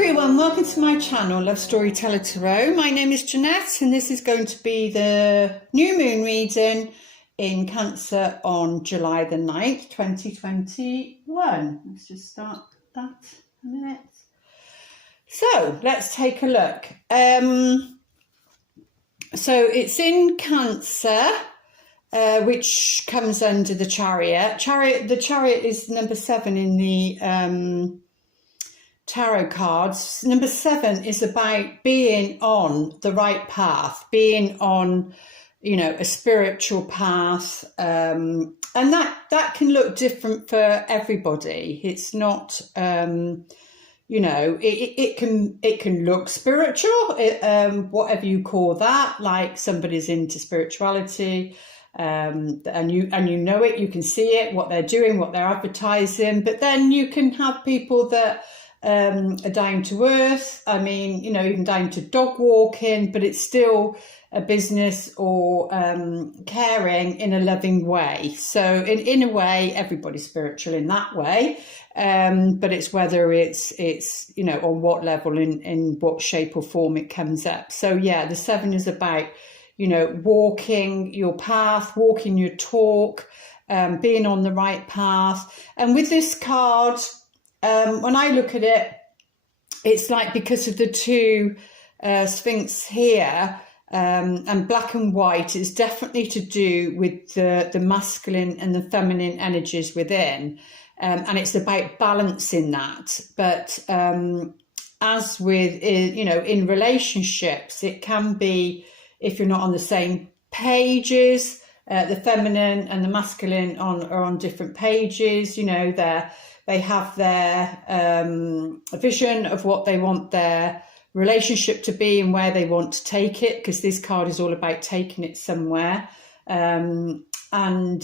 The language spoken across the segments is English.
everyone, welcome to my channel, Love Storyteller Tarot. My name is Jeanette and this is going to be the new moon reading in Cancer on July the 9th, 2021. Let's just start that a minute. So let's take a look. So it's in Cancer, which comes under the Chariot. The Chariot is number 7 in the tarot cards. Number 7 is about being on the right path, being on, a spiritual path, and that can look different for everybody. It's not, it can look spiritual, whatever you call that. Like somebody's into spirituality, and you know it, you can see it, what they're doing, what they're advertising. But then you can have people that are down to earth. I mean, even down to dog walking, but it's still a business or caring in a loving way. So in a way, everybody's spiritual in that way, but it's whether it's on what level, in what shape or form it comes up. So yeah, the 7 is about walking your path, walking your talk, being on the right path. And with this card, when I look at it, it's like, because of the two Sphinx here, and black and white, is definitely to do with the masculine and the feminine energies within, and it's about balancing that. But as with in relationships, it can be, if you're not on the same pages, the feminine and the masculine are on different pages. They have their vision of what they want their relationship to be and where they want to take it, because this card is all about taking it somewhere. And then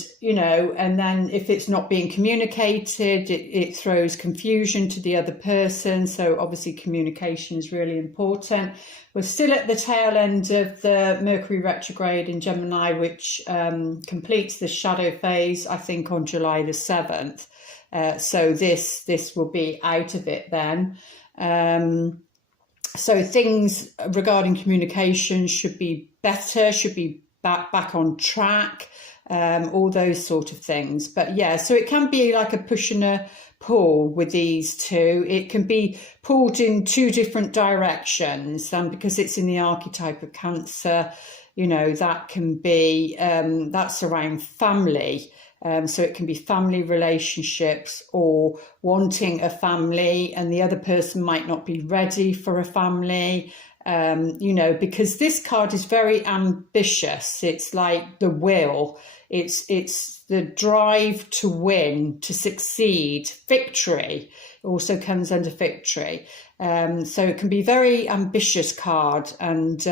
if it's not being communicated, it throws confusion to the other person. So obviously communication is really important. We're still at the tail end of the Mercury retrograde in Gemini, which completes the shadow phase, I think, on July the 7th. So this will be out of it then. So things regarding communication should be better, should be back on track, all those sort of things. But yeah, so it can be like a push and a pull with these two. It can be pulled in two different directions, because it's in the archetype of Cancer, that can be, that's around family. So it can be family relationships, or wanting a family and the other person might not be ready for a family, because this card is very ambitious. It's like the will, it's the drive to win, to succeed. Victory also comes under victory. So it can be very ambitious card, and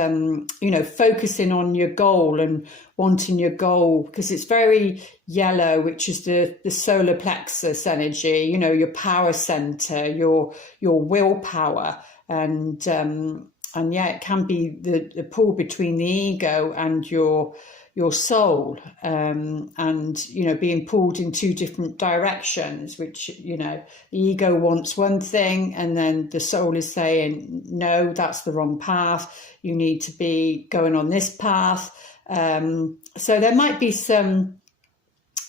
focusing on your goal and wanting your goal, because it's very yellow, which is the solar plexus energy, your power center, your willpower. And yeah, it can be the pull between the ego and your soul, and being pulled in two different directions, which the ego wants one thing, and then the soul is saying, no, that's the wrong path, you need to be going on this path. So there might be some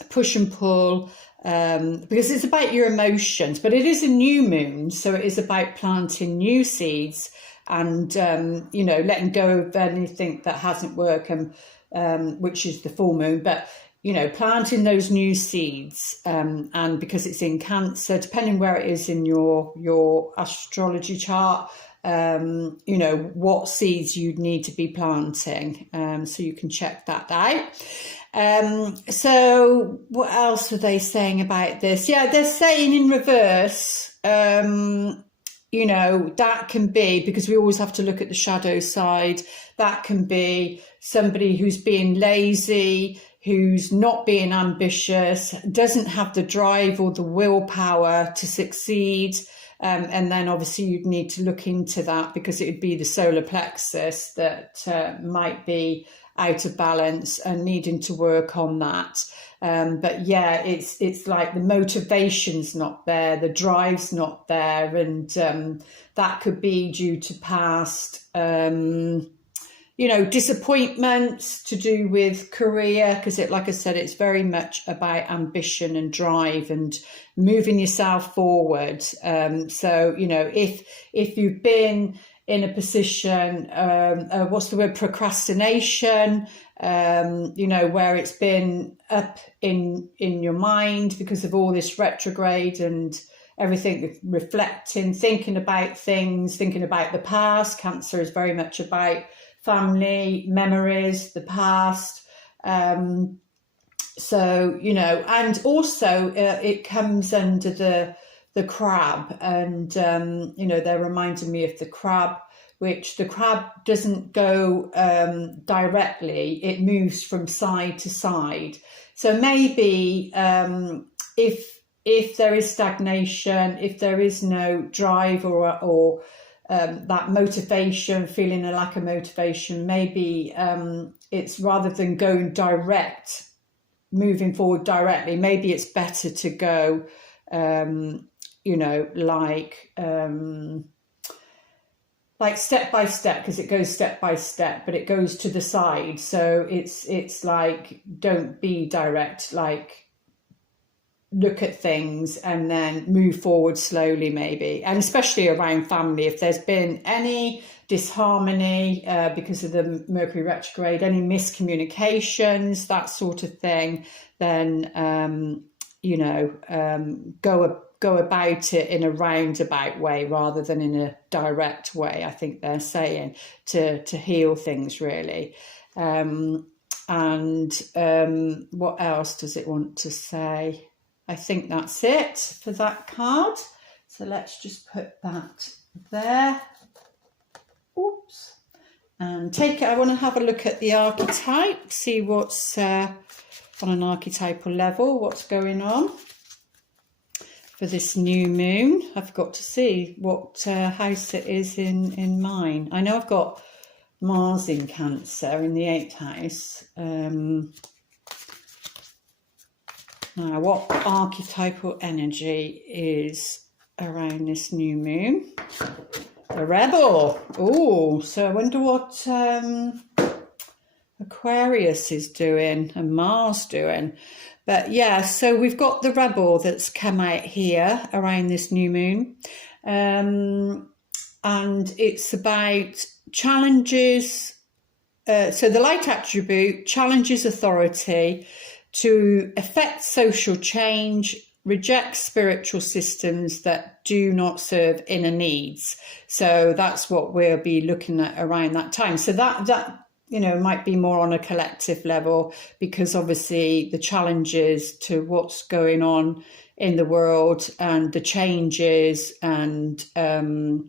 push and pull, because it's about your emotions, but it is a new moon, so it is about planting new seeds and letting go of anything that hasn't worked, and which is the full moon. But planting those new seeds, and because it's in Cancer, depending where it is in your astrology chart, what seeds you'd need to be planting, so you can check that out. So what else were they saying about this? Yeah, they're saying in reverse, that can be, because we always have to look at the shadow side, that can be somebody who's being lazy, who's not being ambitious, doesn't have the drive or the willpower to succeed. And then obviously you'd need to look into that, because it would be the solar plexus that might be out of balance and needing to work on that. But yeah, it's like the motivation's not there, the drive's not there, and that could be due to past, disappointments to do with career, because like I said, it's very much about ambition and drive and moving yourself forward. So, if you've been in a position, what's the word, procrastination, where it's been up in your mind because of all this retrograde and everything, reflecting, thinking about things, thinking about the past. Cancer is very much about family, memories, the past. And also it comes under the crab, and they're reminding me of the crab, which the crab doesn't go directly, it moves from side to side. So maybe if there is stagnation, if there is no drive or that motivation, feeling a lack of motivation, maybe it's rather than going direct, moving forward directly, maybe it's better to go like step by step, because it goes step by step, but it goes to the side. So it's like, don't be direct, like look at things and then move forward slowly, maybe. And especially around family, if there's been any disharmony because of the Mercury retrograde, any miscommunications, that sort of thing, then go about it in a roundabout way rather than in a direct way, I think they're saying, to heal things, really. And what else does it want to say? I think that's it for that card. So let's just put that there. Oops. And I want to have a look at the archetype, see what's on an archetypal level, what's going on for this new moon. I've got to see what house it is in mine. I know I've got Mars in Cancer in the 8th house. Now, what archetypal energy is around this new moon? The Rebel. Oh, so I wonder what Aquarius is doing and Mars doing. But yeah, so we've got the Rebel that's come out here around this new moon. And it's about challenges. So the light attribute challenges authority to effect social change, reject spiritual systems that do not serve inner needs. So that's what we'll be looking at around that time. So that might be more on a collective level, because obviously the challenges to what's going on in the world and the changes and, to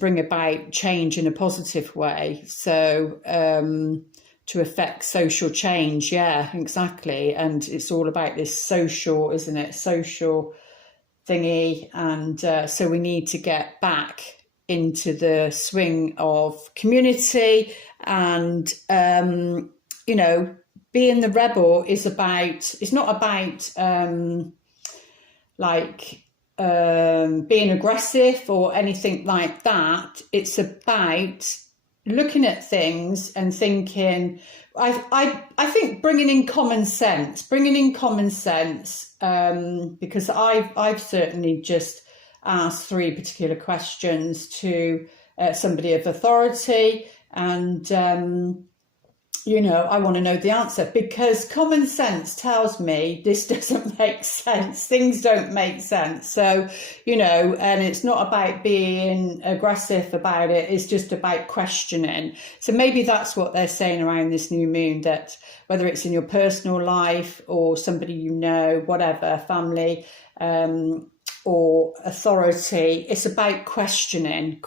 bring about change in a positive way. So, to affect social change. Yeah, exactly. And it's all about this social, isn't it? Social thingy. And so we need to get back into the swing of community. And, being the rebel is about, it's not about being aggressive or anything like that. It's about looking at things and thinking, I think bringing in common sense, because I've certainly just asked 3 particular questions to somebody of authority, and I want to know the answer, because common sense tells me this doesn't make sense. Things don't make sense. So, and it's not about being aggressive about it. It's just about questioning. So maybe that's what they're saying around this new moon, that whether it's in your personal life or somebody whatever, family, or authority, it's about questioning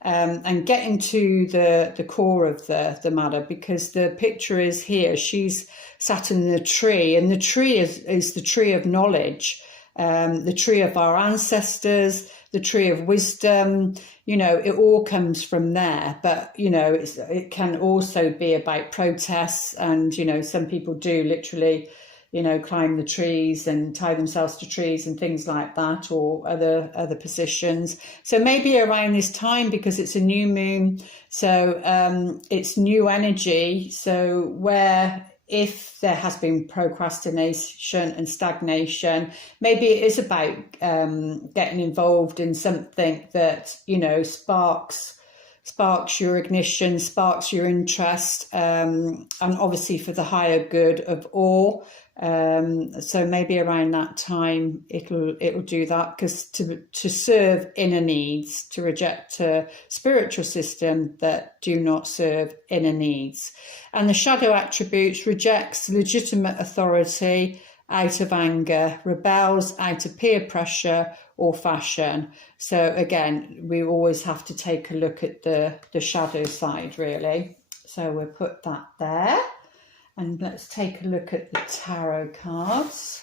and getting to the core of the matter, because the picture is here. She's sat in the tree, and the tree is the tree of knowledge, the tree of our ancestors, the tree of wisdom, it all comes from there. But, it can also be about protests, and, some people do literally, climb the trees and tie themselves to trees and things like that, or other positions. So maybe around this time, because it's a new moon, so it's new energy. So if there has been procrastination and stagnation, maybe it is about getting involved in something that, sparks your ignition, sparks your interest, and obviously for the higher good of all. So maybe around that time it'll do that, because to serve inner needs, to reject a spiritual system that do not serve inner needs. And the shadow attributes: rejects legitimate authority out of anger, rebels out of peer pressure or fashion. So again, we always have to take a look at the shadow side, really. So we'll put that there. And let's take a look at the tarot cards.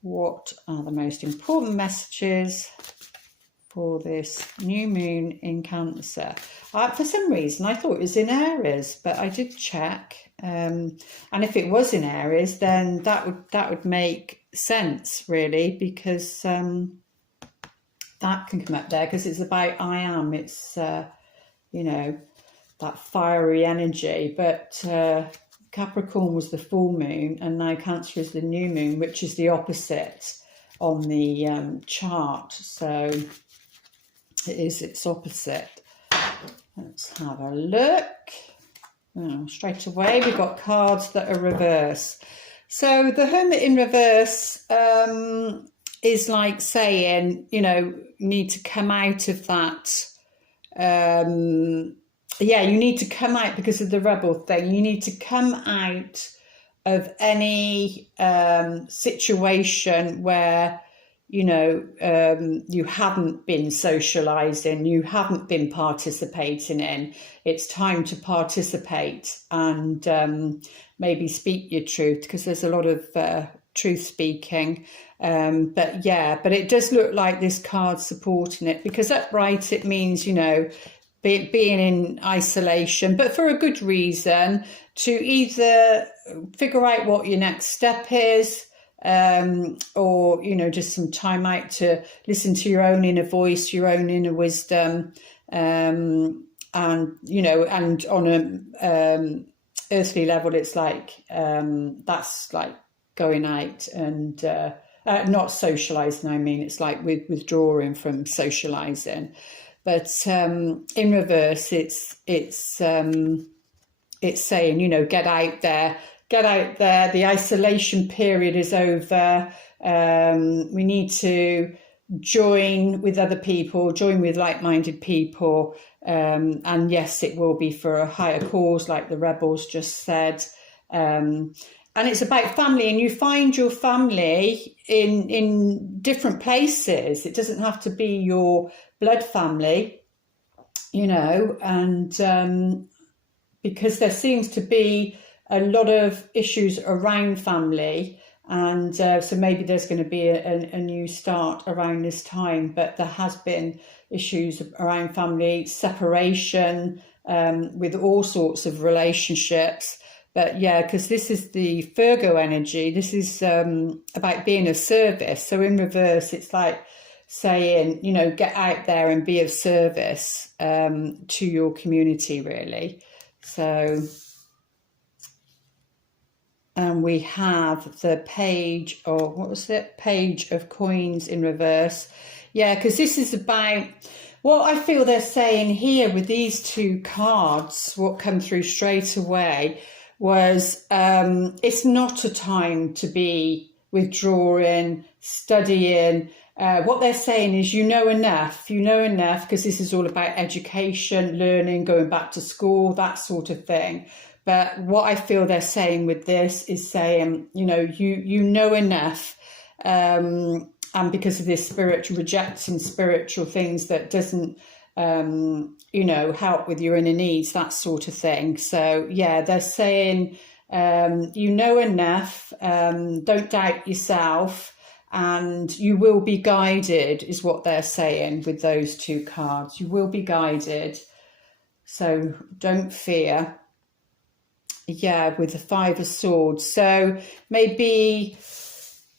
What are the most important messages for this new moon in Cancer? For some reason, I thought it was in Aries, but I did check. And if it was in Aries, then that would make sense, really, because that can come up there, because it's about I am. It's, that fiery energy. But Capricorn was the full moon, and now Cancer is the new moon, which is the opposite on the chart. So it's opposite. Let's have a look. Straight away, we've got cards that are reverse. So the Hermit in reverse is like saying, you need to come out of that. You need to come out because of the rebel thing. You need to come out of any situation where, you haven't been socialising, you haven't been participating in. It's time to participate and maybe speak your truth, because there's a lot of truth speaking. But it does look like this card's supporting it, because upright, it means, being in isolation, but for a good reason, to either figure out what your next step is, or, just some time out to listen to your own inner voice, your own inner wisdom, and on a earthly level, it's like, that's like going out and not socializing. I mean, it's like withdrawing from socializing. But in reverse, it's saying, get out there. The isolation period is over. We need to join with other people, join with like-minded people. And yes, it will be for a higher cause, like the rebels just said. And it's about family, and you find your family in different places. It doesn't have to be your blood family, and because there seems to be a lot of issues around family, and so maybe there's going to be a new start around this time. But there has been issues around family, separation, with all sorts of relationships. But because this is the Virgo energy, this is about being of service. So in reverse, it's like saying, get out there and be of service to your community, really. So, and we have the Page of Coins in reverse. Yeah, because this is about what I feel they're saying here with these two cards. What come through straight away was it's not a time to be withdrawing, studying. What they're saying is you know enough, because this is all about education, learning, going back to school, that sort of thing. But what I feel they're saying with this is saying, you know enough, and because of this rejecting spiritual things that doesn't help with your inner needs, that sort of thing. So they're saying, enough, don't doubt yourself, and you will be guided, is what they're saying with those two cards. You will be guided, so don't fear. Yeah, with the Five of Swords. So maybe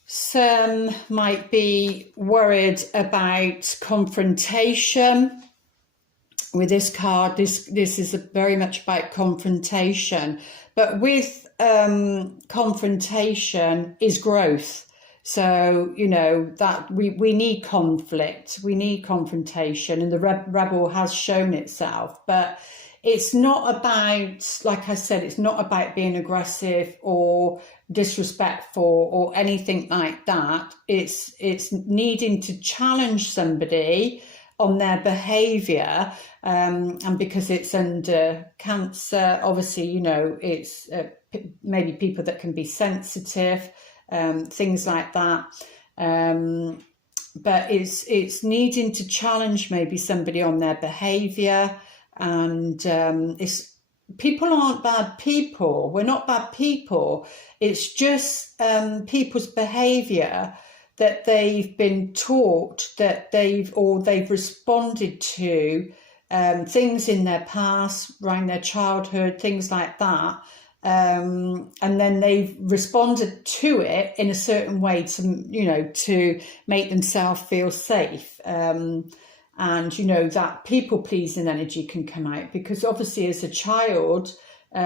some might be worried about confrontation with this card. This is very much about confrontation, but with confrontation is growth. So, you know, that we need conflict, we need confrontation, and the rebel has shown itself. But it's not about, like I said, it's not about being aggressive or disrespectful or anything like that. It's needing to challenge somebody on their behaviour, and because it's under Cancer, obviously, you know, it's maybe people that can be sensitive, things like that. But it's needing to challenge maybe somebody on their behaviour. And it's, people aren't bad people. We're not bad people. It's just people's behaviour that they've been taught, that they've responded to things in their past, around their childhood, things like that. And then they've responded to it in a certain way to, you know, to make themselves feel safe. And, you know, that people-pleasing energy can come out, because obviously as a child, we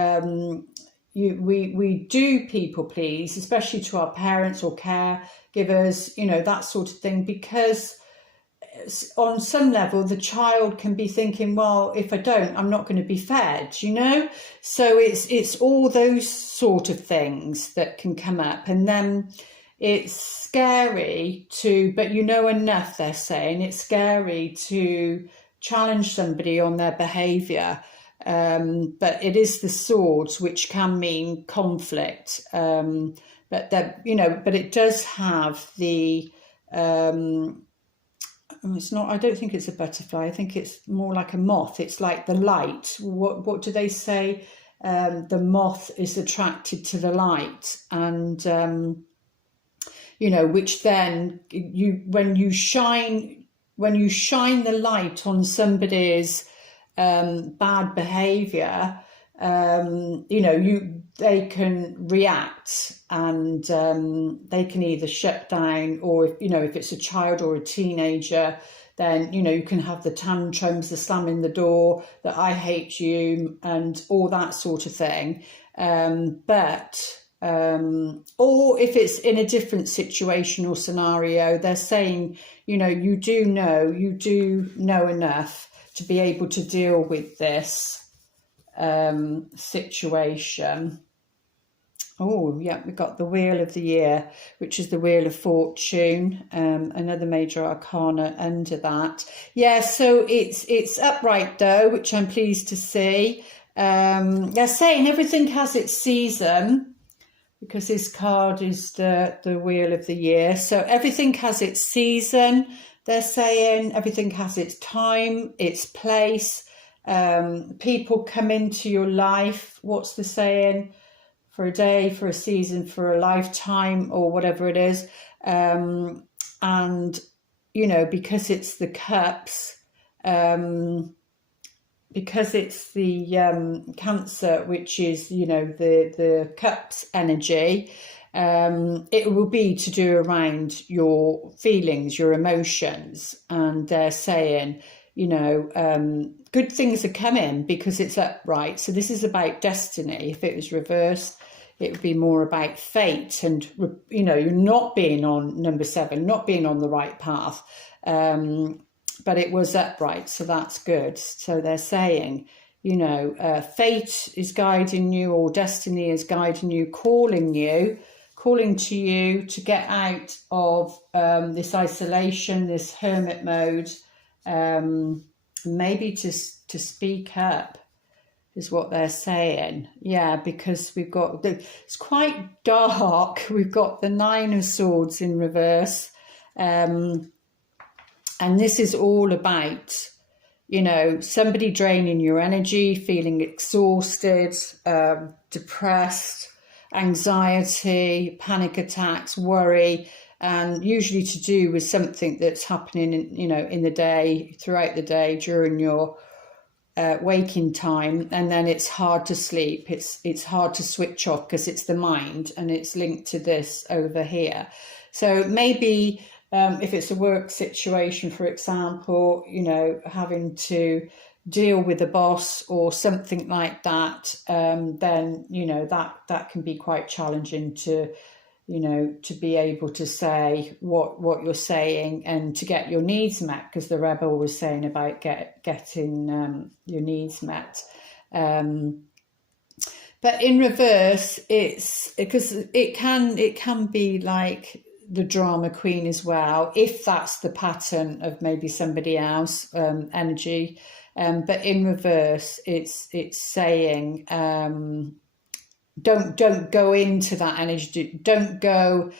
do people-please, especially to our parents or caregivers, you know, that sort of thing, because on some level the child can be thinking, well, if I don't, I'm not going to be fed, you know. So it's all those sort of things that can come up, and then it's scary to, but you know enough, they're saying, it's scary to challenge somebody on their behaviour. But it is the swords, which can mean conflict. But that, you know, but it does have the, it's not, I don't think it's a butterfly. I think it's more like a moth. It's like the light. What do they say? The moth is attracted to the light, and, you know, which then when you shine the light on somebody's bad behaviour, you know, they can react, and they can either shut down, or if, you know, if it's a child or a teenager, then, you know, you can have the tantrums, the slamming the door, that I hate you, and all that sort of thing. Or if it's in a different situation or scenario, they're saying, you know, you do know enough to be able to deal with this situation. Oh, yeah, we've got the Wheel of the Year, which is the Wheel of Fortune, another major arcana under that. Yeah, so it's upright though, which I'm pleased to see. They're saying everything has its season, because this card is the Wheel of the Year. So everything has its season. They're saying everything has its time, its place. People come into your life. What's the saying? For a day, for a season, for a lifetime, or whatever it is. And, you know, because it's the cups, because it's the Cancer, which is, you know, the cups energy, it will be to do around your feelings, your emotions. And they're saying, you know, good things are coming because it's upright. So this is about destiny. If it was reversed, it would be more about fate, and, you know, you're not being on number 7, not being on the right path. But it was upright, so that's good. So they're saying, you know, fate is guiding you, or destiny is guiding you, calling to you to get out of this isolation, this hermit mode, maybe to speak up, is what they're saying. Yeah, because we've got, it's quite dark. We've got the 9 of Swords in reverse. And this is all about, you know, somebody draining your energy, feeling exhausted, depressed, anxiety, panic attacks, worry, and usually to do with something that's happening in the day, throughout the day, during your waking time, and then it's hard to sleep. It's hard to switch off because it's the mind and it's linked to this over here. So maybe if it's a work situation, for example, having to deal with a boss or something like that, then that can be quite challenging to be able to say what you're saying and to get your needs met, because the rebel was saying about getting your needs met. But in reverse, it's because it can be like the drama queen as well, if that's the pattern of maybe somebody else energy. But in reverse, it's saying, don't go into that energy. Don't go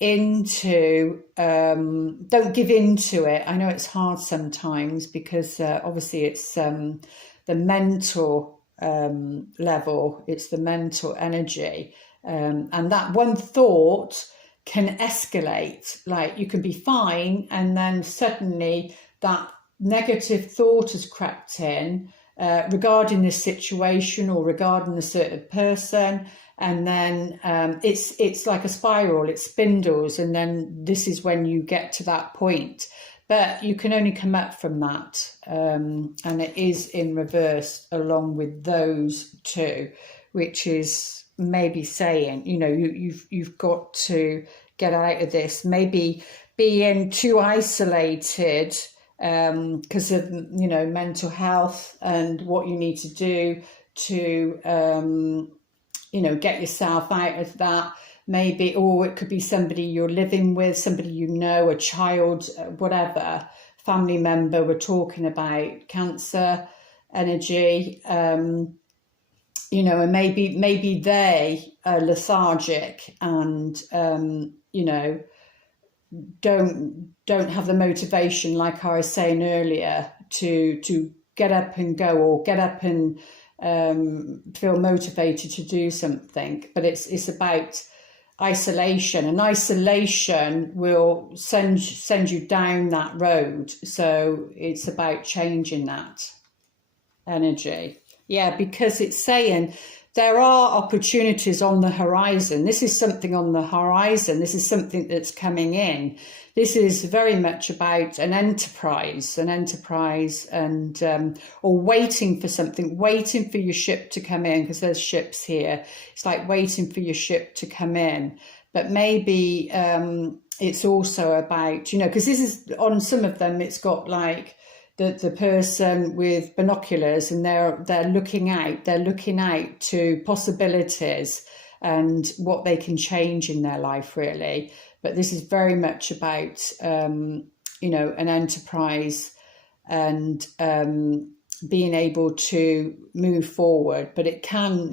into, don't give into it. I know it's hard sometimes because obviously it's the mental level, it's the mental energy. And that one thought can escalate. Like, you can be fine, and then suddenly that negative thought has crept in regarding this situation or regarding a certain person, and then it's like a spiral, it spindles, and then this is when you get to that point. But you can only come up from that, and it is in reverse along with those two, which is maybe saying, you've got to get out of this, maybe being too isolated because of mental health and what you need to do to get yourself out of that. Maybe, or it could be somebody you're living with, somebody a child, whatever, family member. We're talking about Cancer energy, and maybe they are lethargic and don't have the motivation, like I was saying earlier, to get up and go, or get up and feel motivated to do something. But it's about isolation, and isolation will send you down that road. So it's about changing that energy. Yeah, because it's saying there are opportunities on the horizon. This is something on the horizon. This is something that's coming in. This is very much about an enterprise, and or waiting for something, waiting for your ship to come in, because there's ships here. It's like waiting for your ship to come in. But maybe it's also about, because this is, on some of them, it's got like the person with binoculars, and they're looking out to possibilities and what they can change in their life, really. But this is very much about an enterprise and being able to move forward. But it can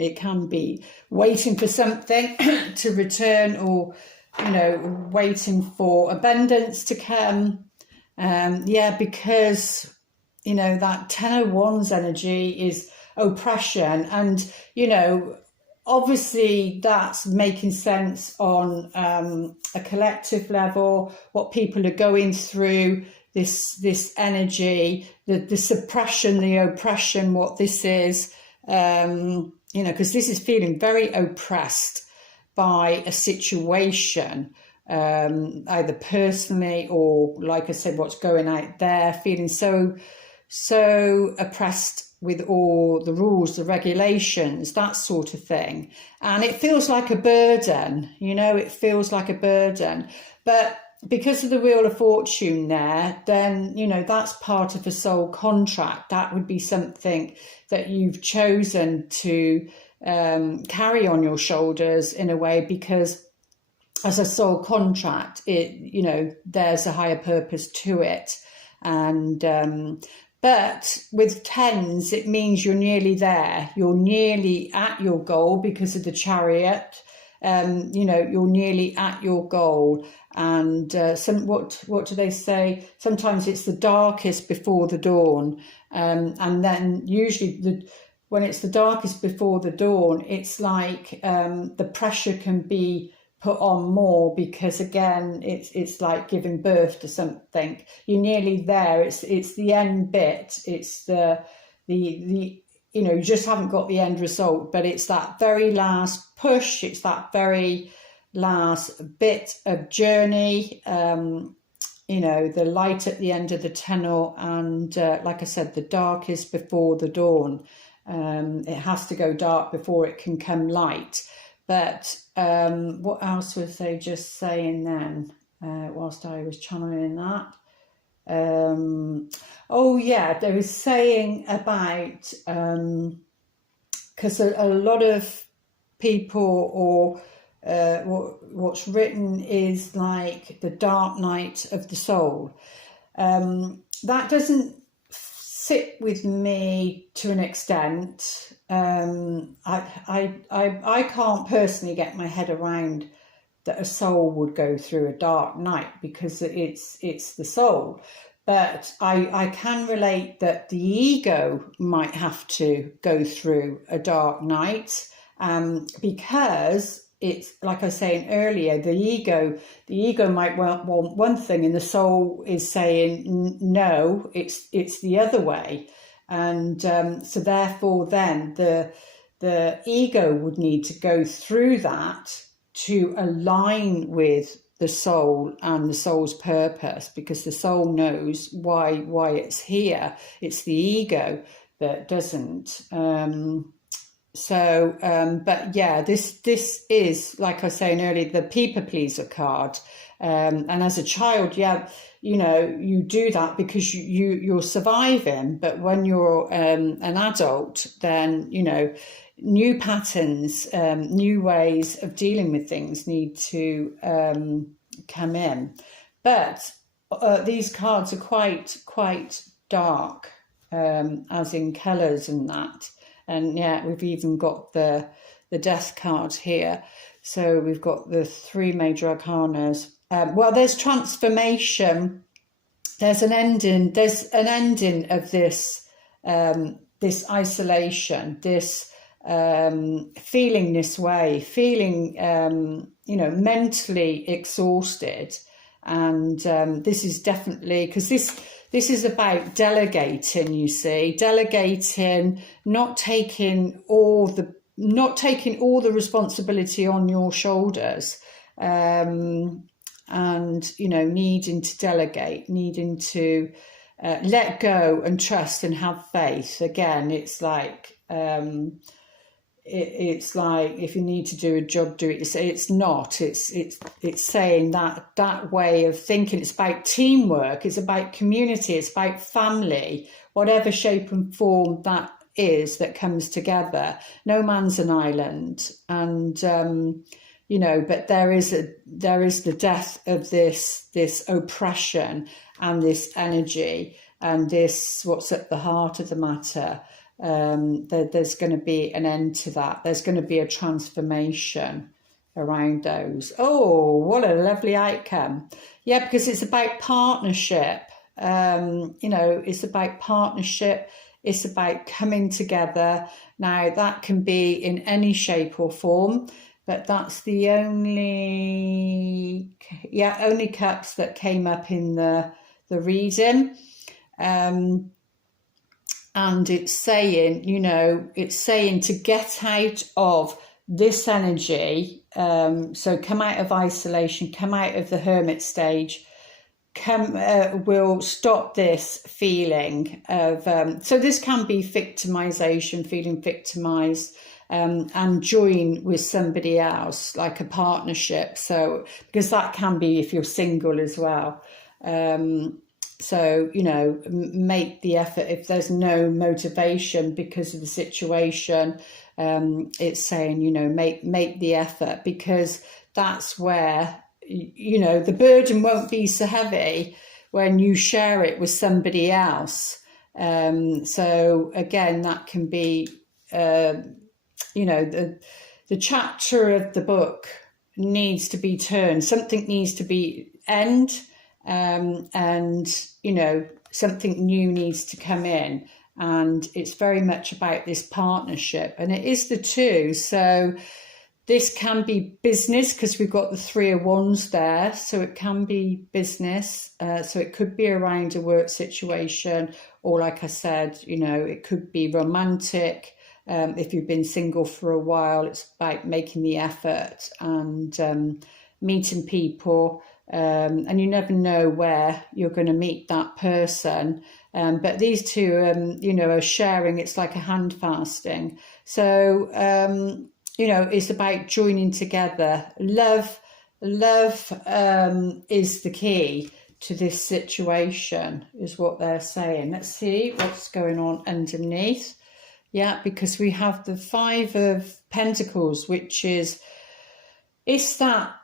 be waiting for something to return, or waiting for abundance to come. Because that 10 of Wands energy is oppression, and obviously that's making sense on a collective level, what people are going through, this energy, the suppression, the oppression, what this is, because this is feeling very oppressed by a situation, either personally or, like I said, what's going out there, feeling so oppressed with all the rules, the regulations, that sort of thing. And it feels like a burden, it feels like a burden. But because of the Wheel of Fortune there, then, that's part of a soul contract. That would be something that you've chosen to carry on your shoulders in a way, because as a soul contract, there's a higher purpose to it. And but with 10s, it means you're nearly there. You're nearly at your goal because of the Chariot. You're nearly at your goal. And what do they say? Sometimes it's the darkest before the dawn. And then usually when it's the darkest before the dawn, it's like the pressure can be put on more, because again, it's like giving birth to something. You're nearly there. It's the end bit. It's the you just haven't got the end result, but it's that very last push. It's that very last bit of journey. The light at the end of the tunnel, and like I said, the dark is before the dawn. It has to go dark before it can come light. But what else was they just saying then, whilst I was channeling that? They were saying about, because a lot of people, or what's written is like the dark night of the soul. That doesn't sit with me to an extent. I can't personally get my head around that a soul would go through a dark night, because it's the soul. But I can relate that the ego might have to go through a dark night, because it's like I was saying earlier, the ego might want one thing, and the soul is saying no, it's the other way. And so therefore then the ego would need to go through that to align with the soul and the soul's purpose, because the soul knows why it's here. It's the ego that doesn't. But yeah, this is, like I was saying earlier, the people pleaser card. And as a child, you do that because you're surviving. But when you're an adult, then, new patterns, new ways of dealing with things need to come in. But these cards are quite dark, as in colours and that. And yeah, we've even got the death card here. So we've got the 3 major arcanas. There's transformation. There's an ending. There's an ending of this this isolation. This feeling this way. Feeling mentally exhausted. And this is definitely, because this is about delegating, you see, not taking all the responsibility on your shoulders, and needing to delegate, needing to let go and trust and have faith. Again, it's like it's like, if you need to do a job, do it. It's not. It's saying that way of thinking. It's about teamwork. It's about community. It's about family. Whatever shape and form that is that comes together. No man's an island, and But there is the death of this oppression and this energy and this what's at the heart of the matter. There's going to be an end to that. There's going to be a transformation around those. Oh, what a lovely outcome. Yeah, because it's about partnership. It's about partnership. It's about coming together. Now, that can be in any shape or form, but that's the only cups that came up in the reading. And it's saying, to get out of this energy. So come out of isolation, come out of the hermit stage, will stop this feeling of, so this can be victimization, feeling victimized, and join with somebody else, like a partnership. So, because that can be if you're single as well. So, make the effort if there's no motivation because of the situation. It's saying, make the effort, because that's where, the burden won't be so heavy when you share it with somebody else. So again, that can be, the chapter of the book needs to be turned. Something needs to be end. And something new needs to come in, and it's very much about this partnership, and it is the two. So this can be business because we've got the 3 of Wands there, so it can be business. So it could be around a work situation, or like I said, you know, it could be romantic. If you've been single for a while, it's about making the effort and meeting people. And you never know where you're going to meet that person. But these two, you know, are sharing. It's like a hand fasting. So, you know, it's about joining together. Love is the key to this situation, is what they're saying. Let's see what's going on underneath. Yeah, because we have the 5 of Pentacles, which is, it's that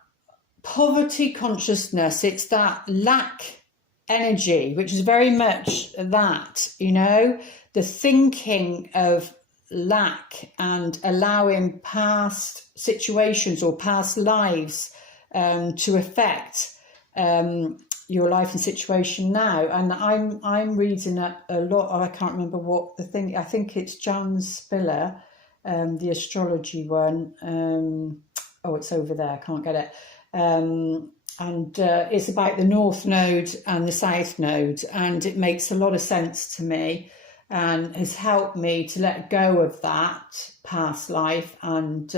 poverty consciousness, it's that lack energy, which is very much that, you know, the thinking of lack and allowing past situations or past lives to affect your life and situation now. And I'm reading a lot. I can't remember what the thing. I think it's Jan Spiller, the astrology one. Oh, it's over there. I can't get it. And it's about the North Node and the South Node, and it makes a lot of sense to me, and has helped me to let go of that past life and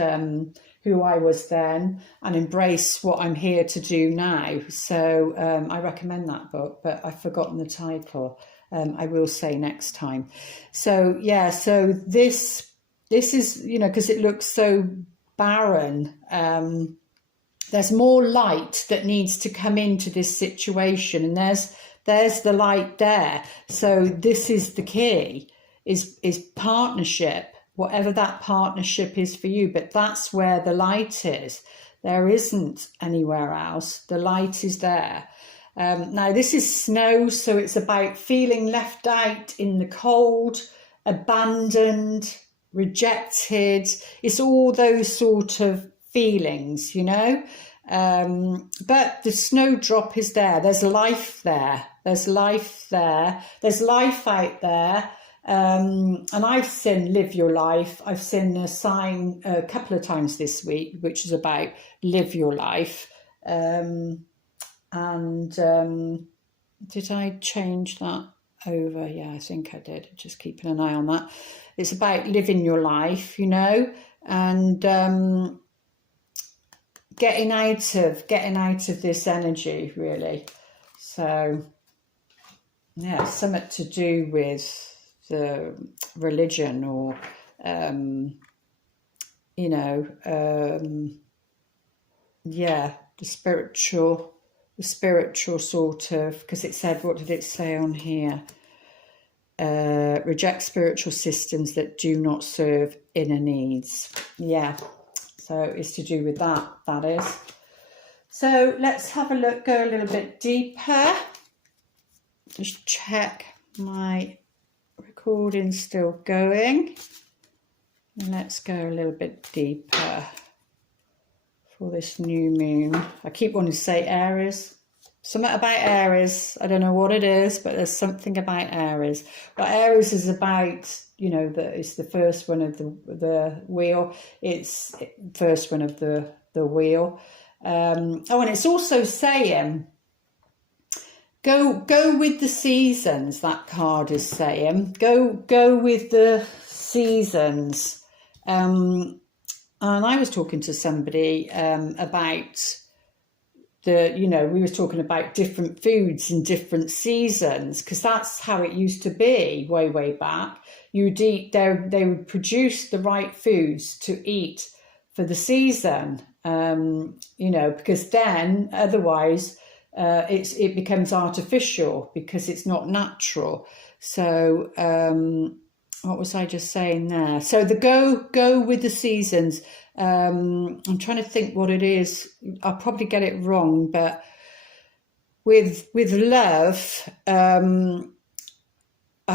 who I was then, and embrace what I'm here to do now. So I recommend that book, but I've forgotten the title. I will say next time. So yeah, so this is, you know, because it looks so barren. There's more light that needs to come into this situation, and there's the light there. So this is the key, is partnership, whatever that partnership is for you. But that's where the light is. There isn't anywhere else. The light is there. Now this is snow, so it's about feeling left out in the cold, abandoned, rejected. It's all those sort of feelings, you know. But the snowdrop is there. There's life there. There's life there. There's life out there. And I've seen live your life. I've seen a sign a couple of times this week, which is about live your life. Did I change that over? Yeah, I think I did. Just keeping an eye on that. It's about living your life, you know, and getting out of this energy, really. So yeah, something to do with the religion, or you know, yeah, the spiritual sort of, because it said, what did it say on here? Reject spiritual systems that do not serve inner needs. Yeah, so it's to do with that is. So let's have a look, go a little bit deeper. Just check my recording still going. And let's go a little bit deeper for this new moon. I keep wanting to say Aries. Something about Aries. I don't know what it is, but there's something about Aries. But Aries is about, you know, it's the first one of the wheel. It's first one of the wheel. And it's also saying, go with the seasons. That card is saying, go with the seasons. And I was talking to somebody about we were talking about different foods in different seasons, because that's how it used to be way back. You'd eat, they would produce the right foods to eat for the season, because then otherwise it becomes artificial, because it's not natural. So what was I just saying there? So the go with the seasons. I'm trying to think what it is. I'll probably get it wrong, but with love, I'll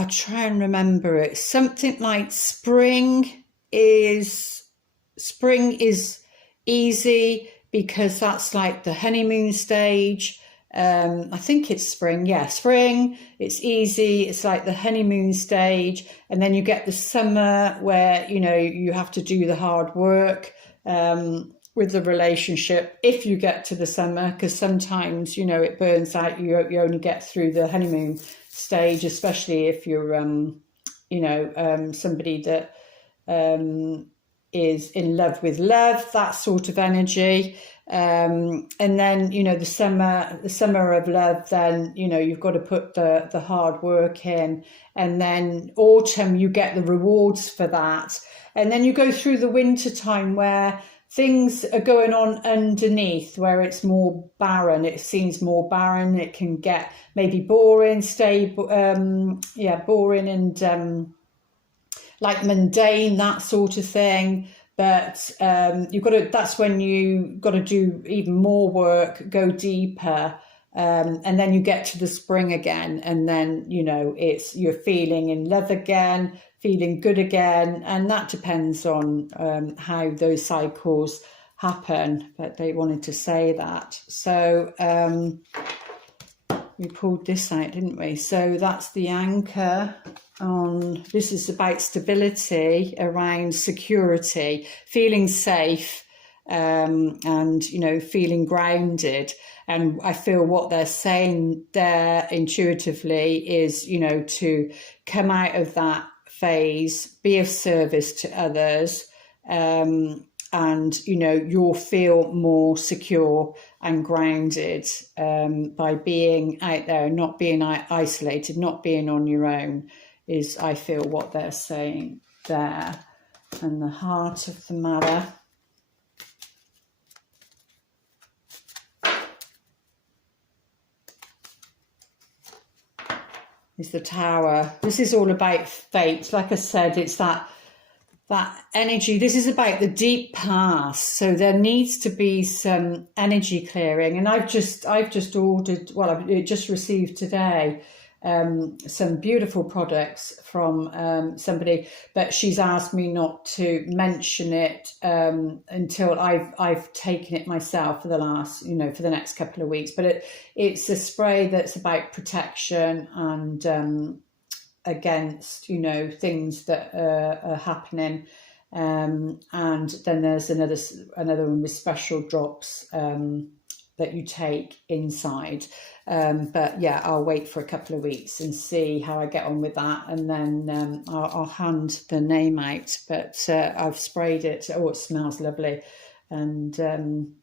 try and remember it. Something like spring is easy, because that's like the honeymoon stage. I think it's spring. Yeah, spring. It's easy. It's like the honeymoon stage. And then you get the summer where, you know, you have to do the hard work with the relationship if you get to the summer, because sometimes, you know, it burns out. You only get through the honeymoon stage, especially if you're, you know, somebody that is in love with love, that sort of energy. And then, you know, the summer of love, then, you know, you've got to put the hard work in, and then autumn, you get the rewards for that. And then you go through the winter time where things are going on underneath, where it's more barren. It seems more barren. It can get maybe boring, boring and like mundane, that sort of thing. But you've got to. That's when you got to do even more work, go deeper, and then you get to the spring again, and then, you know, you're feeling in love again, feeling good again, and that depends on how those cycles happen. But they wanted to say that, so we pulled this out, didn't we? So that's the anchor. This is about stability around security, feeling safe, and, you know, feeling grounded. And I feel what they're saying there intuitively is, you know, to come out of that phase, be of service to others, and, you know, you'll feel more secure and grounded by being out there, not being isolated, not being on your own, is, I feel, what they're saying there. And the heart of the matter. Is the Tower. This is all about fate. Like I said, it's that energy. This is about the deep past. So there needs to be some energy clearing. And I've just ordered, well, I've just received today some beautiful products from somebody, but she's asked me not to mention it until I've taken it myself for the last, you know, for the next couple of weeks. But it's a spray that's about protection and against, you know, things that are happening. And then there's another one with special drops that you take inside. But yeah, I'll wait for a couple of weeks and see how I get on with that. And then I'll hand the name out. But I've sprayed it. Oh, it smells lovely. And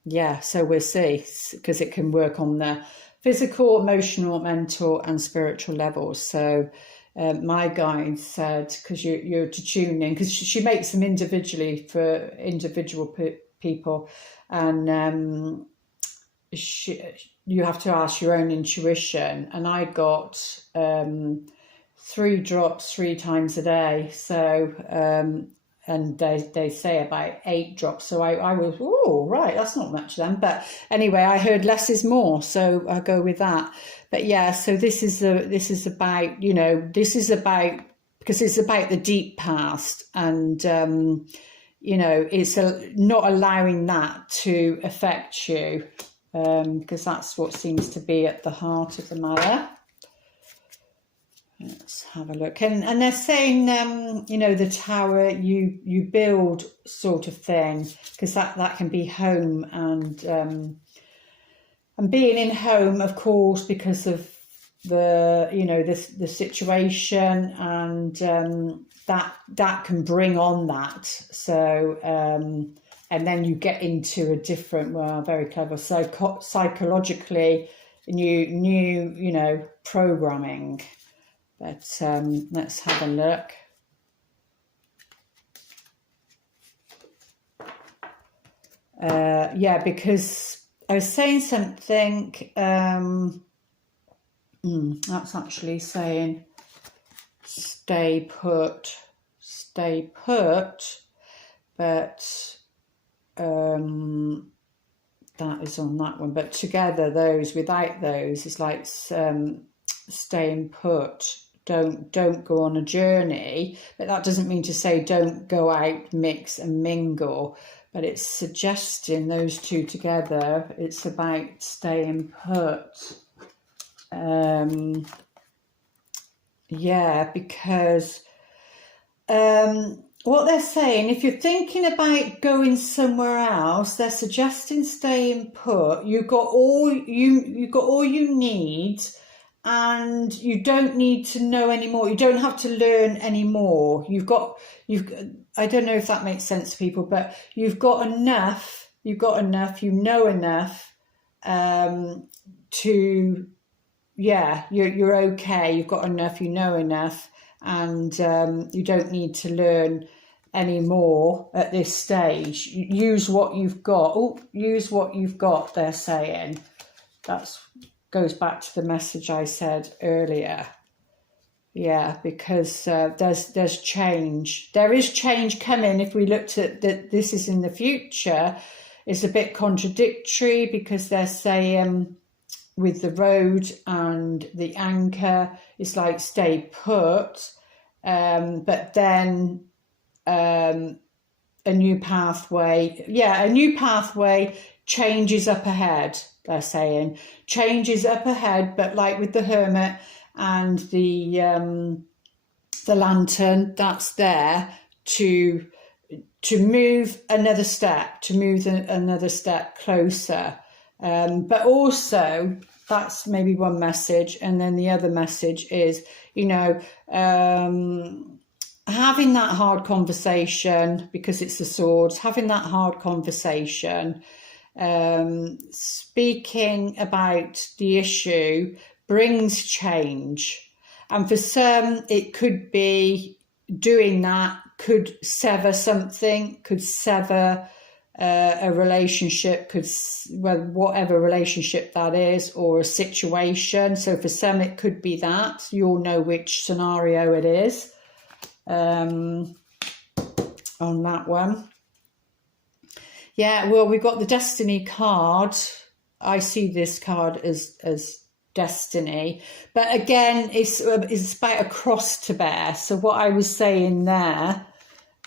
yeah, so we'll see, because it can work on the physical, emotional, mental and spiritual levels. So my guide said, because you're to tune in, because she makes them individually for individual people, and you have to ask your own intuition. And I got 3 drops 3 times a day. So and they say about 8 drops. So I was, oh, right, that's not much then. But anyway, I heard less is more, so I'll go with that. But yeah, so this is about, you know, because it's about the deep past, and you know, it's not allowing that to affect you, because that's what seems to be at the heart of the matter. Let's have a look. And they're saying, you know, the tower you build sort of thing, because that can be home, and being in home, of course, because of the, you know, the situation, and that can bring on that. So and then you get into a different, well, very clever, psychologically new, you know, programming. But let's have a look. Yeah, because I was saying something, that's actually saying stay put, but that is on that one. But together, those, without those, it's like staying put. Don't go on a journey, but that doesn't mean to say don't go out, mix and mingle. but it's suggesting those two together. It's about staying put. Yeah, because what they're saying, if you're thinking about going somewhere else, they're suggesting staying put. You've got all you need, and you don't need to know anymore. You don't have to learn anymore. I don't know if that makes sense to people, but you've got enough. You know enough to, yeah, you're okay. You've got enough. You know enough. And you don't need to learn anymore at this stage. Use what you've got. Use what you've got, they're saying. That goes back to the message I said earlier. Yeah, because there's change. There is change coming. If we looked at that, this is in the future. It's a bit contradictory because they're saying with the road and the anchor, it's like stay put, but then a new pathway. Yeah, a new pathway changes up ahead, they're saying. Changes up ahead, but like with the Hermit and the lantern, that's there to move another step, another step closer. But also, that's maybe one message. And then the other message is, having that hard conversation, because it's the swords, having that hard conversation, speaking about the issue brings change. And for some, it could be doing that, could sever something, could sever a relationship, whatever relationship that is, or a situation. So for some, it could be that. You'll know which scenario it is on that one. Yeah, well, we've got the Destiny card. I see this card as destiny, but again, it's about a cross to bear. So what I was saying there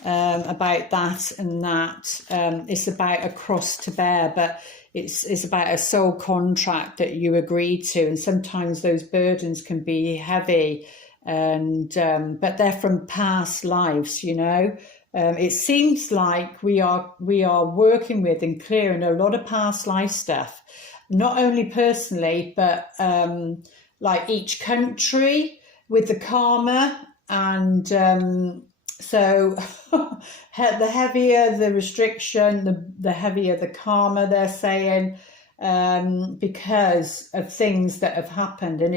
about that and that, it's about a cross to bear, but it's about a soul contract that you agree to, and sometimes those burdens can be heavy, and but they're from past lives. It seems like we are working with and clearing a lot of past life stuff, not only personally, but like each country with the karma. And so the heavier the restriction, the heavier the karma, they're saying, because of things that have happened. And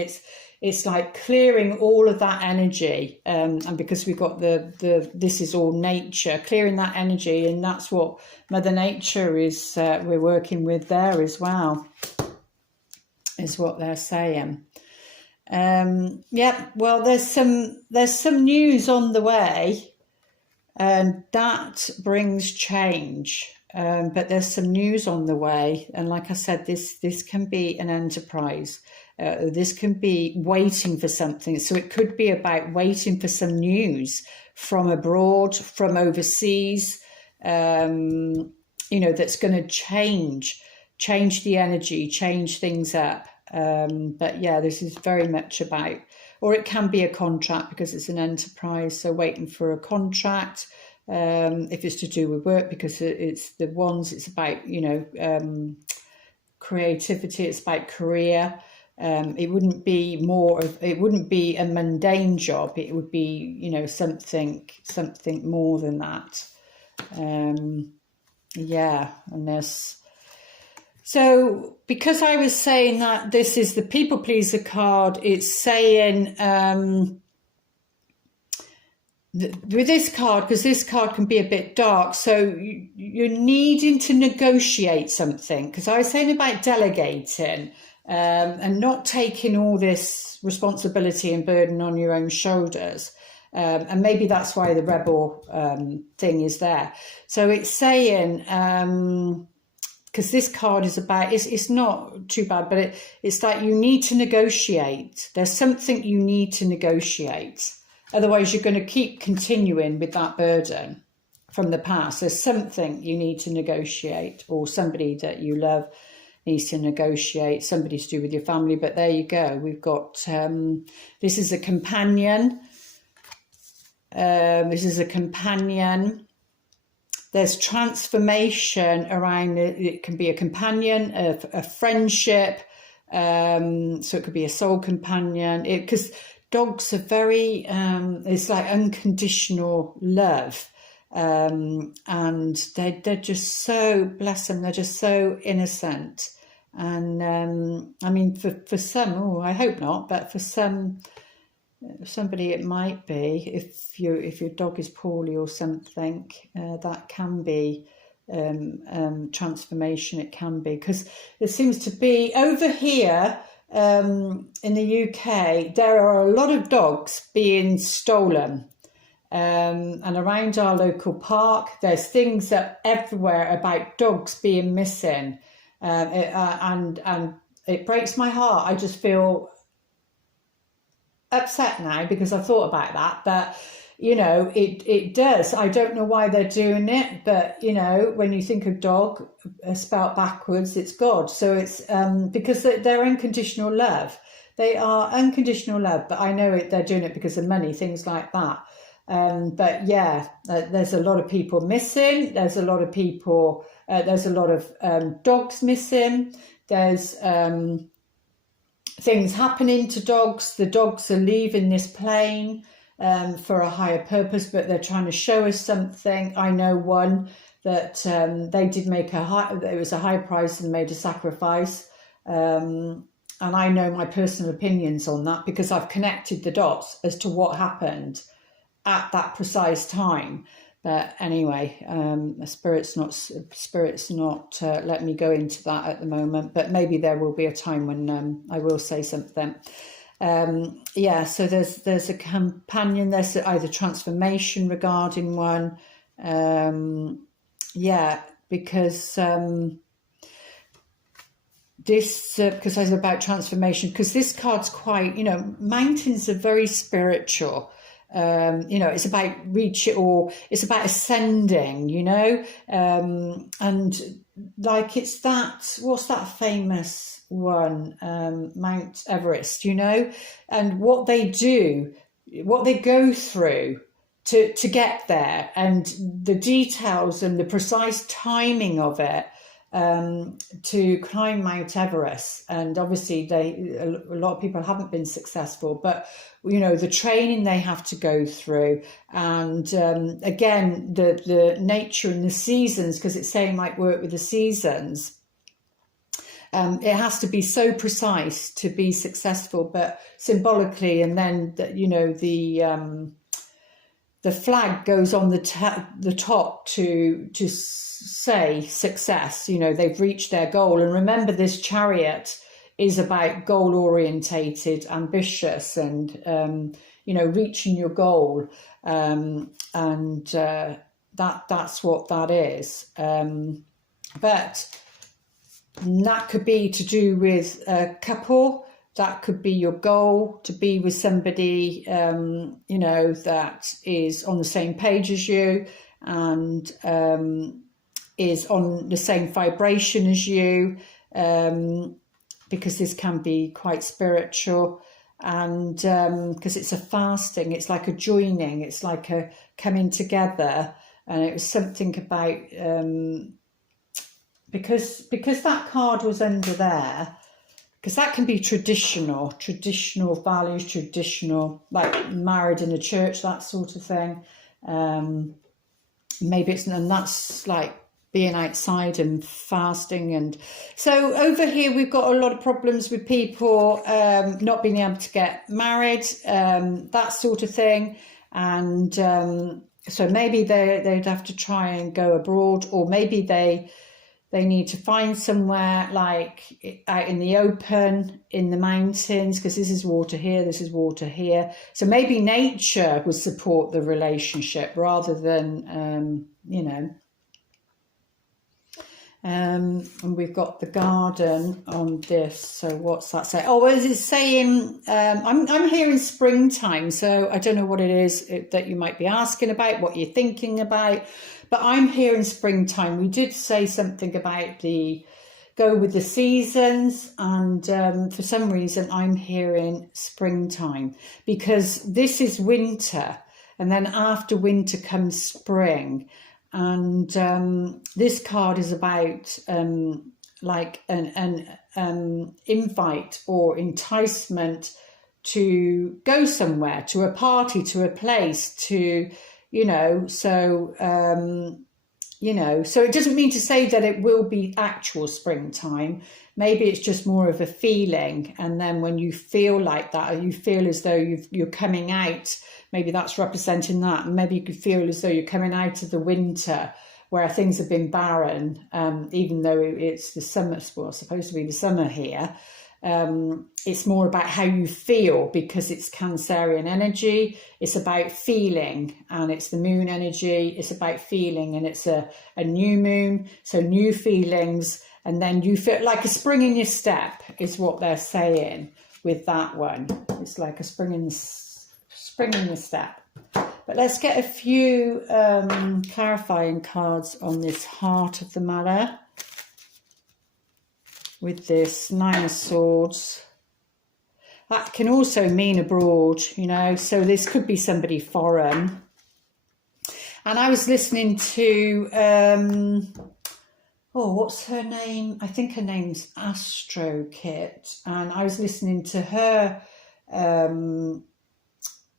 it's like clearing all of that energy, and because we've got this is all nature, clearing that energy, and that's what Mother Nature is. We're working with there as well, is what they're saying. Yeah, well, there's some news on the way, and that brings change. But there's some news on the way, and like I said, this can be an enterprise. This can be waiting for something. So it could be about waiting for some news from abroad, from overseas, that's going to change the energy, change things up. But yeah, this is very much about, or it can be a contract because it's an enterprise. So waiting for a contract, if it's to do with work, because it's the ones, it's about, creativity, it's about career. It wouldn't be a mundane job. It would be, something more than that. Yeah, and there's, so because I was saying that this is the people pleaser card, it's saying, with this card, because this card can be a bit dark, so you're needing to negotiate something, because I was saying about delegating, and not taking all this responsibility and burden on your own shoulders. And maybe that's why the rebel thing is there. So it's saying, because this card is about, it's not too bad, but it's like you need to negotiate. There's something you need to negotiate. Otherwise, you're going to keep continuing with that burden. from the past. There's something you need to negotiate, or somebody that you love needs to negotiate, somebody to do with your family. But there you go. We've got, this is a companion. This is a companion. There's transformation around it. It can be a companion, a friendship. So it could be a soul companion. Because dogs are very, it's like unconditional love. And they're just so, bless them, they're just so innocent. And I mean, for some, I hope not, but for somebody it might be, if your dog is poorly or something, that can be transformation. It can be, because there seems to be over here in the UK, there are a lot of dogs being stolen. And around our local park, there's things that everywhere about dogs being missing, and it breaks my heart. I just feel upset now because I thought about that, but you know, it does. I don't know why they're doing it, but you know, when you think of dog spelt backwards, it's God. So it's because they're unconditional love. They are unconditional love, but I know they're doing it because of money, things like that. But yeah, there's a lot of people missing. There's a lot of people. There's a lot of dogs missing. There's things happening to dogs. The dogs are leaving this plane for a higher purpose, but they're trying to show us something. I know one that they did make it was a high price and made a sacrifice. And I know my personal opinions on that because I've connected the dots as to what happened at that precise time. But anyway, spirit's not let me go into that at the moment, but maybe there will be a time when I will say something. Yeah, so there's a companion, there's either transformation regarding one. Yeah, because because I was about transformation, because this card's quite, you know, mountains are very spiritual. You know, it's about it's about ascending, you know, and like it's what's that famous one, Mount Everest, you know, and what they go through to get there, and the details and the precise timing of it, to climb Mount Everest. And obviously a lot of people haven't been successful, but you know, the training they have to go through, and again, the nature and the seasons, because it's saying like work with the seasons. It has to be so precise to be successful, but symbolically, and then you know, the flag goes on the top to say success. You know, they've reached their goal. And remember, this chariot is about goal orientated, ambitious, and you know, reaching your goal. That's what that is. But that could be to do with a couple. That could be your goal, to be with somebody, you know, that is on the same page as you, and is on the same vibration as you, because this can be quite spiritual. And because it's a fasting, it's like a joining, it's like a coming together. And it was something about, because that card was under there, because that can be traditional values, traditional, like married in a church, that sort of thing. Maybe and that's like being outside and fasting. And so over here, we've got a lot of problems with people not being able to get married, that sort of thing. And so maybe they'd have to try and go abroad, or maybe they need to find somewhere like out in the open, in the mountains, because this is water here, this is water here. So maybe nature would support the relationship rather than, you know. And we've got the garden on this. So what's that say? Oh, is it saying, I'm hearing springtime. So I don't know what it is that you might be asking about, what you're thinking about, but I'm hearing springtime. We did say something about go with the seasons, and for some reason I'm hearing springtime, because this is winter, and then after winter comes spring. And this card is about like an invite or enticement to go somewhere, to a party, to a place, to, so it doesn't mean to say that it will be actual springtime. Maybe it's just more of a feeling. And then when you feel like that, or you feel as though you're coming out, maybe that's representing that. Maybe you could feel as though you're coming out of the winter where things have been barren, even though it's the summer, well, it's supposed to be the summer here. It's more about how you feel, because it's Cancerian energy. It's about feeling, and it's the moon energy. It's about feeling, and it's a new moon, so new feelings. And then you feel like a spring in your step is what they're saying with that one. It's like a spring in your step. But let's get a few clarifying cards on this heart of the matter with this Nine of Swords. That can also mean abroad, so this could be somebody foreign. And I was listening to, what's her name? I think her name's Astro Kit. And I was listening to her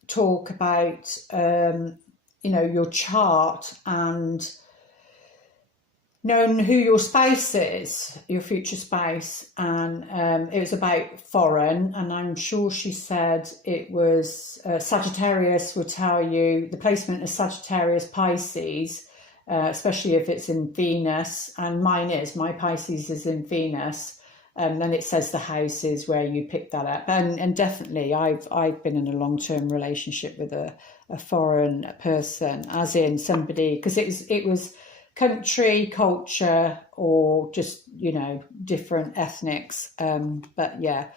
talk about, your chart and knowing who your spouse is, your future spouse. And it was about foreign. And I'm sure she said it was Sagittarius will tell you the placement of Sagittarius Pisces, especially if it's in Venus. And my Pisces is in Venus. Then it says the house is where you pick that up. And definitely I've been in a long-term relationship with a foreign person, as in somebody, because it was country, culture, or just, different ethnics. But yeah.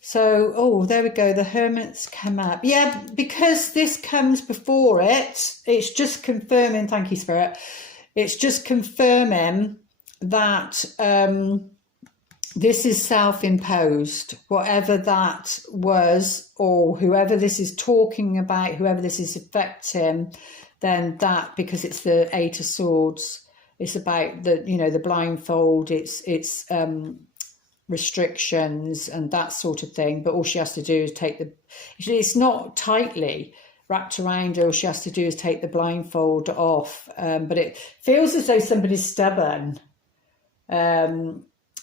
So, there we go. The Hermit's come up. Yeah, because this comes before it. It's just confirming, thank you, Spirit. It's just confirming that this is self-imposed, whatever that was, or whoever this is talking about, whoever this is affecting, then that, because it's the Eight of Swords, it's about the blindfold, it's restrictions and that sort of thing. But all she has to do is it's not tightly wrapped around her. All she has to do is take the blindfold off. But it feels as though somebody's stubborn.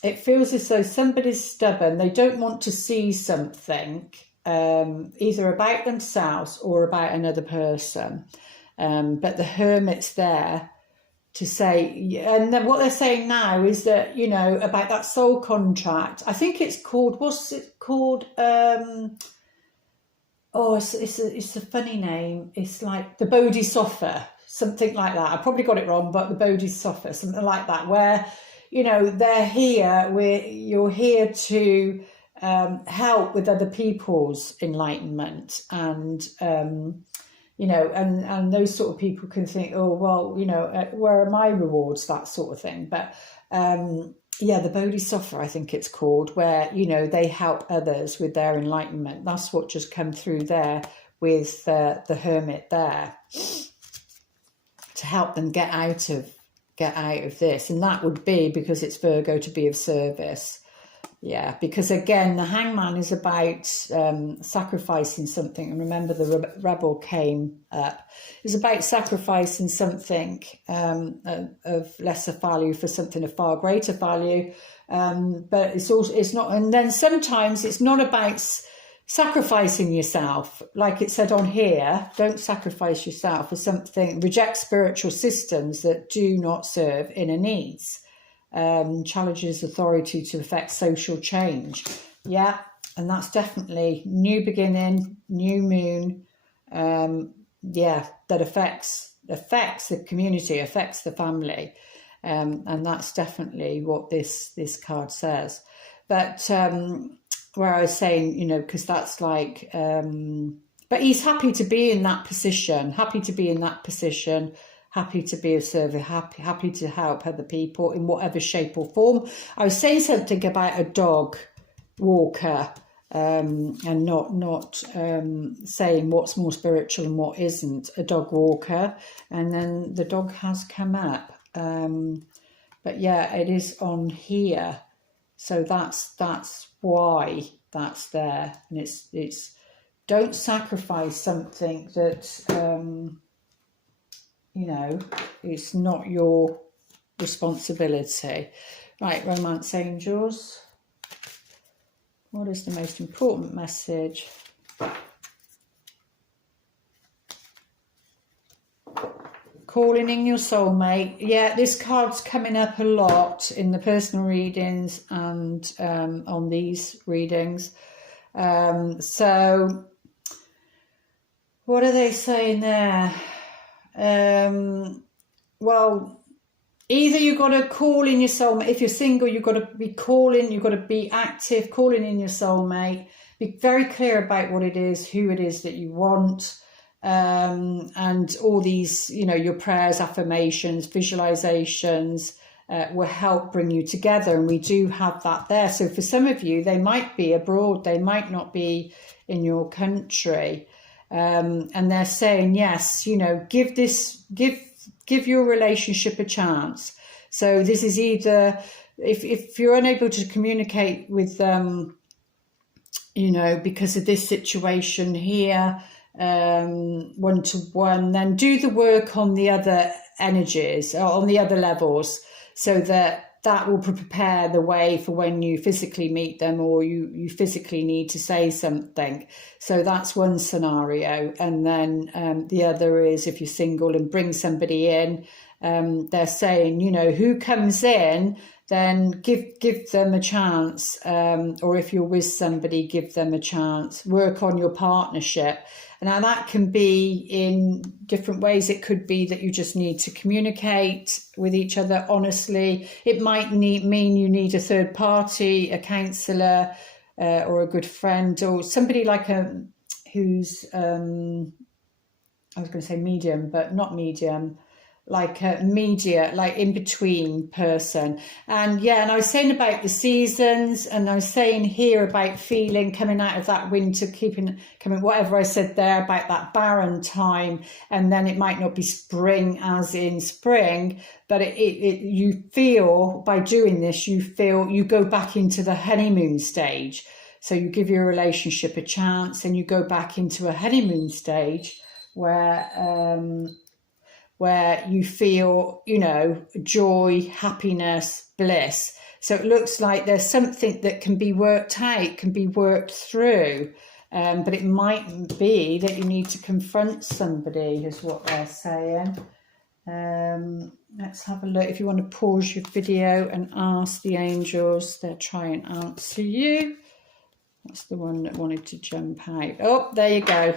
It feels as though somebody's stubborn. They don't want to see something, either about themselves or about another person. But the Hermit's there to say, and then what they're saying now is that, about that soul contract. I think it's called, what's it called? It's a funny name. It's like the Bodhisattva, something like that. I probably got it wrong, but the Bodhisattva, something like that, where, they're here, you're here to help with other people's enlightenment, and and those sort of people can think, oh, well, where are my rewards, that sort of thing. But the Bodhisattva, I think it's called, where, they help others with their enlightenment. That's what just come through there with the Hermit there, to help them get out of this. And that would be, because it's Virgo, to be of service. Yeah, because again, the Hangman is about sacrificing something. And remember, the rebel came up. It's about sacrificing something of lesser value for something of far greater value. But it's not. And then sometimes it's not about sacrificing yourself. Like it said on here, don't sacrifice yourself for something. Reject spiritual systems that do not serve inner needs. Challenges authority to affect social change. Yeah, and that's definitely new beginning, new moon. That affects the community, affects the family. And that's definitely what this card says. But where I was saying, you know, because that's like, but he's happy to be in that position, happy to be in that position, happy to be of service, happy to help other people in whatever shape or form. I was saying something about a dog walker, and not saying what's more spiritual and what isn't, a dog walker. And then the dog has come up. But yeah, it is on here. So that's why that's there. And it's don't sacrifice something that, you know, it's not your responsibility. Right, Romance Angels. What is the most important message? Calling in your soulmate. Yeah, this card's coming up a lot in the personal readings and on these readings. So what are they saying there? Well, either you've got to call in your soulmate. If you're single, you've got to be calling, you've got to be active, calling in your soulmate. Be very clear about what it is, who it is that you want. And all these, you know, your prayers, affirmations, visualizations will help bring you together. And we do have that there. So for some of you, they might be abroad, they might not be in your country. And they're saying, yes, you know, give your relationship a chance. So this is either, if you're unable to communicate with them, you know, because of this situation here, one-to-one, then do the work on the other energies, or on the other levels, so that will prepare the way for when you physically meet them, or you physically need to say something. So that's one scenario. And then the other is, if you're single and bring somebody in, they're saying, you know, who comes in, then give them a chance. Or if you're with somebody, give them a chance. Work on your partnership. Now that can be in different ways. It could be that you just need to communicate with each other honestly. It might mean you need a third party, a counsellor, or a good friend, or somebody like who's I was going to say medium, but not medium, like a media, like in between person. And yeah, and I was saying about the seasons, and I was saying here about feeling, coming out of that winter, coming, whatever I said there about that barren time. And then it might not be spring as in spring, but you feel, by doing this, you go back into the honeymoon stage. So you give your relationship a chance and you go back into a honeymoon stage where you feel, you know, joy, happiness, bliss. So it looks like there's something that can be worked out, can be worked through, but it might be that you need to confront somebody, is what they're saying. Let's have a look. If you want to pause your video and ask the angels, they'll try and answer you. That's the one that wanted to jump out. Oh, there you go.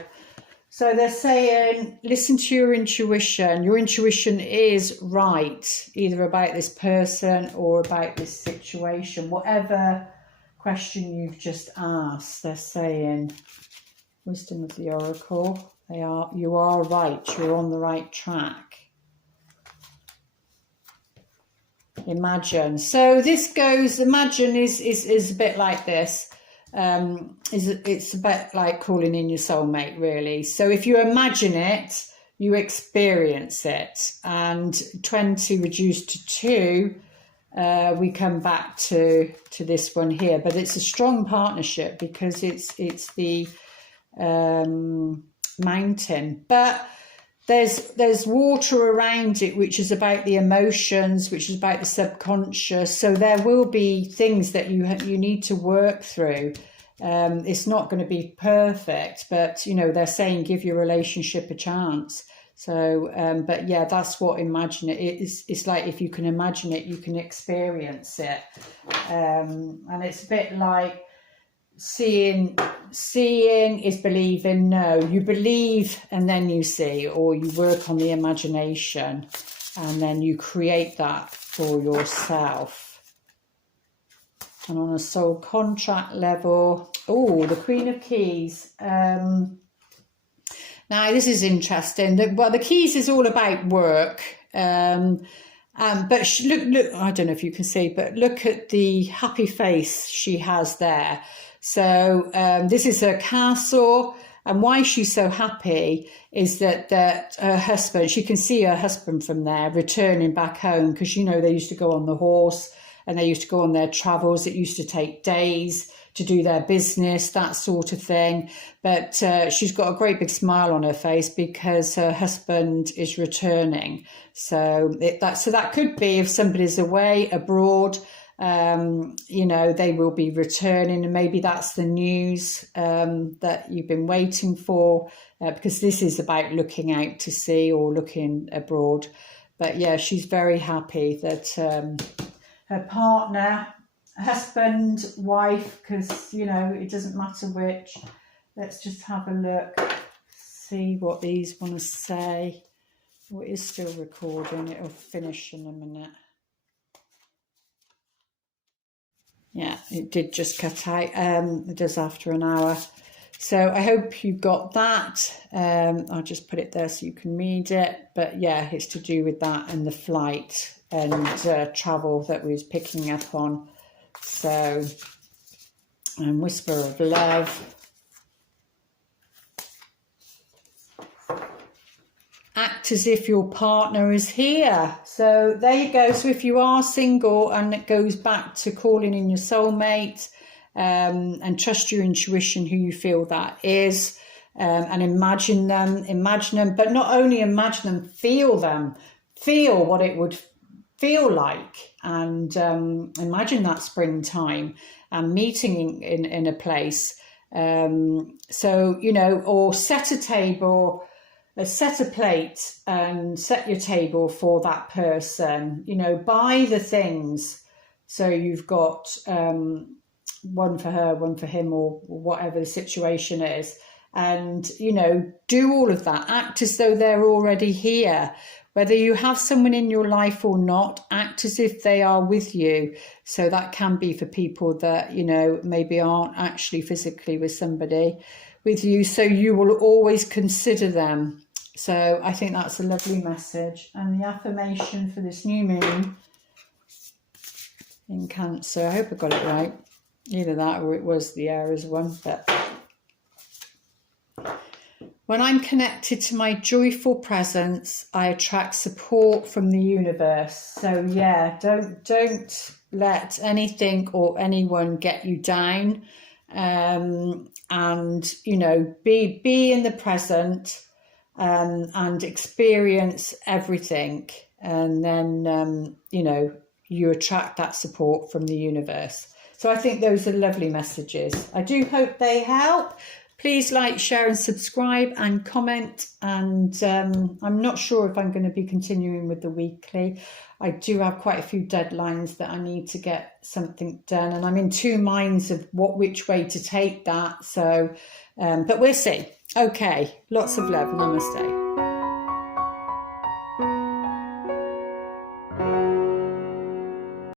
So they're saying, listen to your intuition. Your intuition is right, either about this person or about this situation. Whatever question you've just asked, they're saying, wisdom of the oracle, you are right, you're on the right track. Imagine. So this goes, imagine is a bit like this. It's a bit like calling in your soulmate, really. So if you imagine it, you experience it. And 20 reduced to 2, we come back to this one here. But it's a strong partnership because it's the mountain. But there's water around it, which is about the emotions, which is about the subconscious. So there will be things that you need to work through. It's not going to be perfect, but you know, they're saying give your relationship a chance. So, but yeah, that's what imagine it is. It's like, if you can imagine it, you can experience it. And it's a bit like seeing is believing. No, you believe and then you see, or you work on the imagination and then you create that for yourself. And on a soul contract level, oh, the Queen of Keys. Now, this is interesting. The Keys is all about work. But look, I don't know if you can see, but look at the happy face she has there. So this is her castle. And why she's so happy is that her husband, she can see her husband from there returning back home, because, you know, they used to go on the horse and they used to go on their travels. It used to take days to do their business, that sort of thing. But she's got a great big smile on her face because her husband is returning. So that could be, if somebody's away abroad, you know, they will be returning, and maybe that's the news that you've been waiting for, because this is about looking out to sea or looking abroad. But yeah, she's very happy that her partner, husband, wife, because, you know, it doesn't matter which. Let's just have a look, see what these want to say. Oh, it is still recording, it'll finish in a minute. Yeah, it did just cut out. It does after an hour. So I hope you got that. I'll just put it there so you can read it. But yeah, it's to do with that and the flight and travel that we was picking up on. So, and Whisper of Love. Act as if your partner is here. So there you go. So if you are single, and it goes back to calling in your soulmate, and trust your intuition, who you feel that is, and imagine them, but not only imagine them, feel what it would feel like, and imagine that springtime and meeting in a place. So, you know, or set a table, set a plate and set your table for that person, you know, buy the things. So you've got one for her, one for him, or whatever the situation is. And, you know, do all of that. Act as though they're already here. Whether you have someone in your life or not, act as if they are with you. So that can be for people that, you know, maybe aren't actually physically with somebody with you. So you will always consider them. So I think that's a lovely message. And the affirmation for this new moon in Cancer, I hope I got it right. Either that or it was the Aries one. But when I'm connected to my joyful presence, I attract support from the universe. So yeah, don't let anything or anyone get you down. And, you know, be in the present. And experience everything, and then you know, you attract that support from the universe. So I think those are lovely messages. I do hope they help. Please like, share and subscribe and comment. And I'm not sure if I'm going to be continuing with the weekly. I do have quite a few deadlines that I need to get something done, and I'm in two minds of which way to take that. So but we'll see. Okay, lots of love. Namaste.